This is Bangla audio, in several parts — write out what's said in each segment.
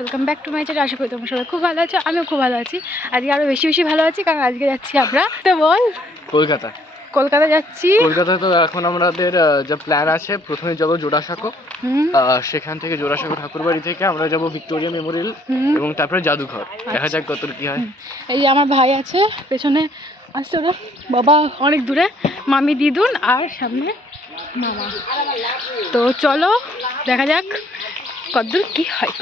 Welcome back to my channel আশা করি তোমরা সবাই খুব ভালো আছো আমিও খুব ভালো আছি। আজকে আরও বেশি বেশি ভালো আছি কারণ আজকে যাচ্ছি আমরা। তো বল। কলকাতা। কলকাতা যাচ্ছি। কলকাতায় তো এখন আমাদের যা প্ল্যান আছে প্রথমে যাব জোড়াসাঁকো। সেখান থেকে জোড়াসাঁকো ঠাকুরবাড়ি থেকে আমরা যাব ভিক্টোরিয়া মেমোরিয়াল এবং তারপরে জাদুঘর। দেখা যাক কত কি হয়। এই আমার ভাই আছে পেছনে আসছে ওরা। বাবা অনেক দূরে। মামি দিদুন আর সামনে মামা। তো চলো দেখা যাক কতদূর কি হয়।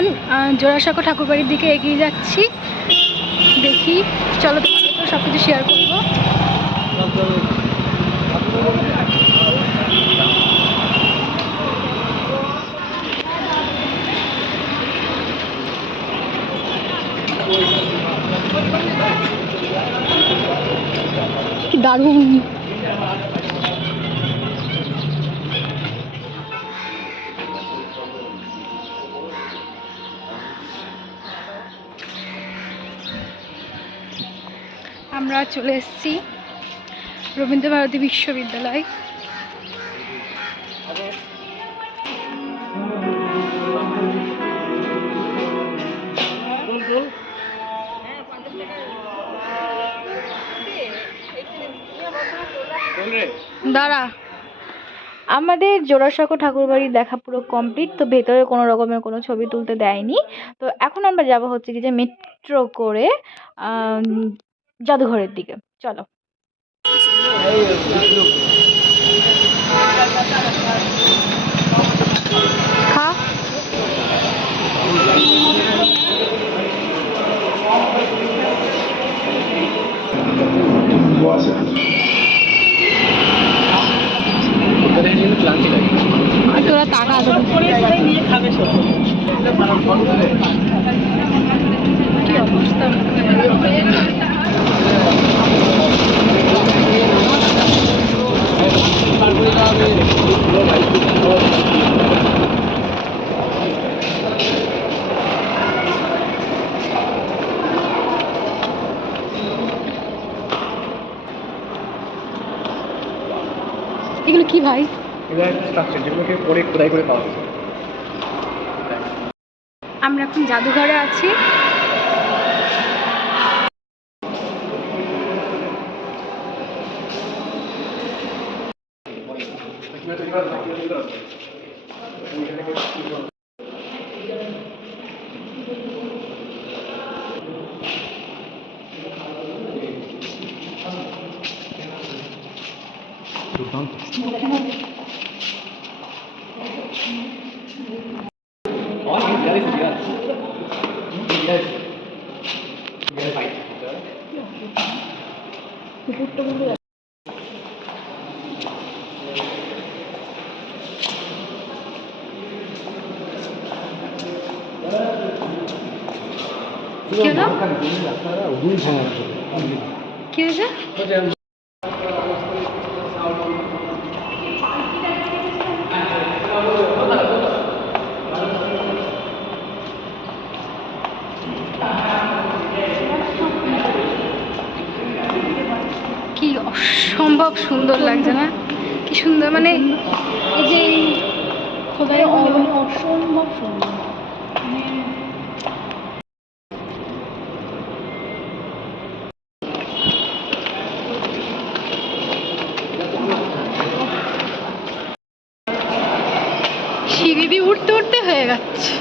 এখন জোড়াসাঁকো ঠাকুরবাড়ির দিকে এগিয়ে যাচ্ছি। দেখি চলো তোমাদেরকেও সব কিছু শেয়ার করব। দারুণ। চলে এসেছি রবীন্দ্রভারতী বিশ্ববিদ্যালয়। দাঁড়া। আমাদের জোড়াসাঁকো ঠাকুর ঠাকুরবাড়ি দেখা পুরো কমপ্লিট তো ভেতরে কোনো রকমের কোনো ছবি তুলতে দেয়নি। তো এখন আমরা যাব হচ্ছে কি যে মেট্রো করে জাদুঘরের দিকে চলো খা কলকাতায় কিন্তু ক্লান্তি লাগে তোরা টাকা কি অবস্থা এগুলো কি ভাই? এগুলো স্ট্রাকচার যেগুলোকে পরে খোদাই করে পাওয়া গেছে আমরা এখন জাদুঘরে আছি। হলো কি হয়েছে কি অসম্ভব সুন্দর লাগছে না? কি সুন্দর মানে এই যে খোদাই অসম্ভব সুন্দর। সিঁড়ি দিয়ে উঠতে উঠতে হয়ে যাচ্ছে।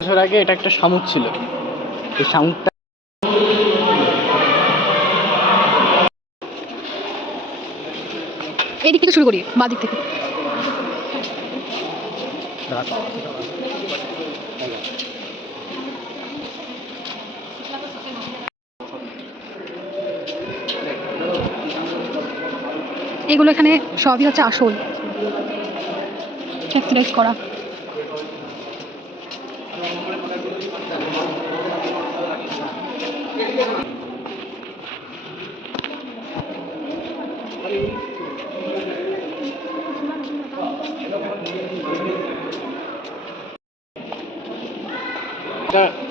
বছর আগে এটা একটা শামুক ছিল। এই শামুকটা এই দিক থেকে শুরু করি, বাঁ দিক থেকে। এগুলো এখানে সবই হচ্ছে আসল। করা।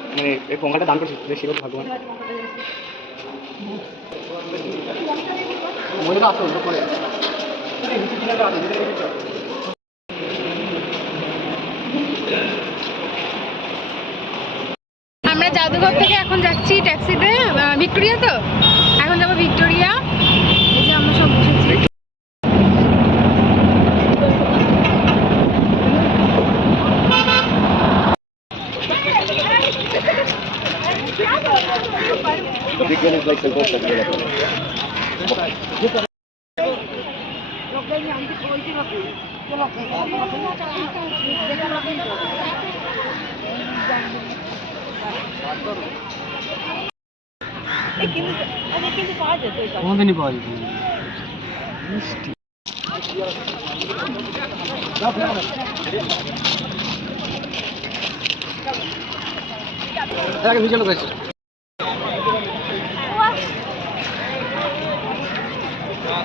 মানে এই দান করছি ভগবান মহিলা করে আমরা জাদুঘর থেকে এখন যাচ্ছি ট্যাক্সিতে ভিক্টোরিয়া তো? এখন যাব ভিক্টোরিয়া এই যে আমরা সব বসেছি কোনদিনই পাওয়া যাবে মিষ্টি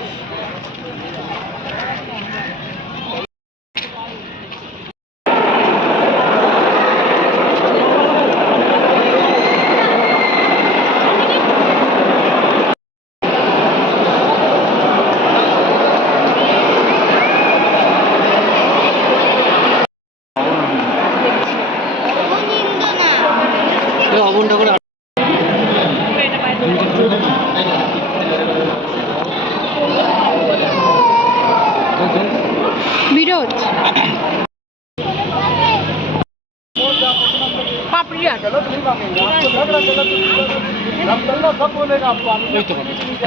আগে ভিজে লোক আছে অবনটা করে বিরোধ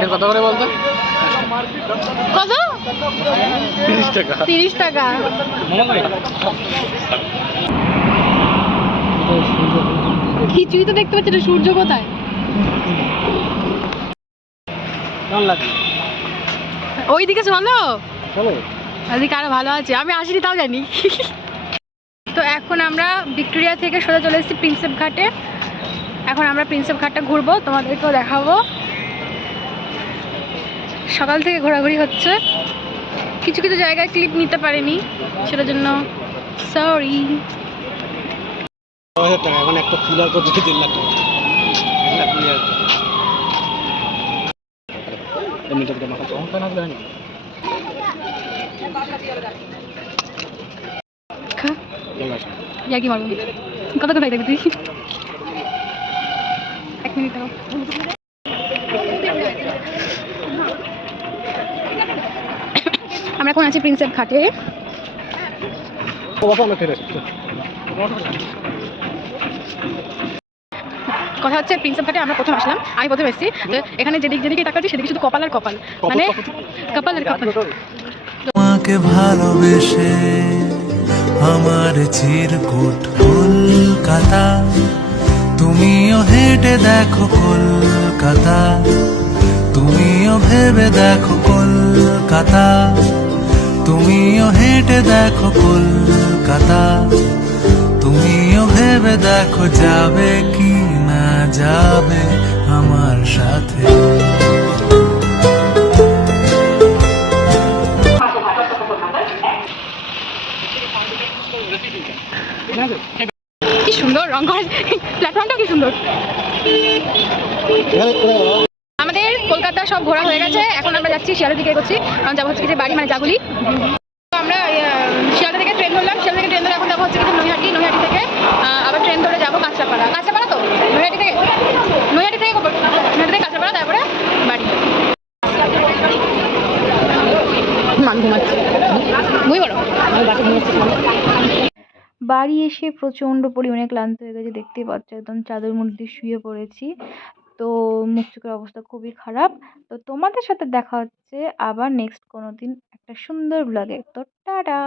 তো কত করে বলতো? কত? তিরিশ টাকা। তিরিশ টাকা। কিছুই তো দেখতে পাচ্ছি না সূর্য কোথায়? ওইদিকে চলো। চলো। ওইদিকে আরও ভালো আছে। আমি আসিনি তাও জানি। তো এখন আমরা ভিক্টোরিয়া থেকে সোজা চলে এসেছি প্রিন্সেপ ঘাটে। এখন আমরা প্রিন্সেপ ঘাটটা ঘুরবো, তোমাদেরকেও দেখাবো। সকাল থেকে ঘোরাঘুরি হচ্ছে। কিছু কিছু জায়গায় ক্লিপ নিতে পারিনি, সেটার জন্য সরি এখন একটা ফিলার এক লাখ কুড়ি হাজার টাকা। এমনিটা দিতে মাথা চমকা না জানি খা কেমন আছে ইয়া কি মারবো কত তুই? এক মিনিট আমরা এখন আছি প্রিন্সেপ ঘাটে। কথা হচ্ছে প্রিন্সেপ ঘাটে আমরা প্রথম আসলাম। আমি প্রথম এসেছি। তো এখানে যেদিক যেদিকে তাকাচ্ছি সেদিকে শুধু কপাল আর কপাল। মানে কপাল আর কপাল। তোমাকে ভালোবেসে আমার চিরকুট কলকাতা। তুমিও হেঁটে দেখো কলকাতা। তুমিও ভেবে দেখো কলকাতা। তুমিও হেঁটে দেখো কলকাতা। তুমিও ভেবে দেখো যাবে কি না যাবে আমার সাথে। কি সুন্দর রং করা প্ল্যাটফর্মটাও কি সুন্দর। আমাদের কলকাতা সব ঘোরা হয়ে গেছে। এখন আমরা যাচ্ছি শিয়ালের দিকে এগোচ্ছি। কারণ যাব হচ্ছে যে বাড়ি মানে জাগুলি আমরা আহ, শিয়ালদা থেকে ট্রেন ধরলাম শিয়ালদা থেকে ট্রেন ধরে এখন যাব হচ্ছে কি যে নৈহাটি নৈহাটি থেকে আহ, আবার ট্রেন ধরে যাব কাঁচরাপাড়া কাঁচরাপাড়া তো নৈহাটি থেকে নৈহাটি থেকে নৈহাটি থেকে কাঁচরাপাড়া তারপরে বাড়ি মান ঘুমাচ্ছে ঘুমিয়ে পড়ো বাড়ি এসে প্রচণ্ড পরিমাণে ক্লান্ত হয়ে গেছে, দেখতেই পাচ্ছ একদম চাদর মুড়ি শুয়ে পড়েছি। তো মুখ চোখের অবস্থা খুবই খারাপ। তো তোমাদের সাথে দেখা হচ্ছে আবার নেক্সট কোনো দিন একটা সুন্দর ব্লগে তো টাটা!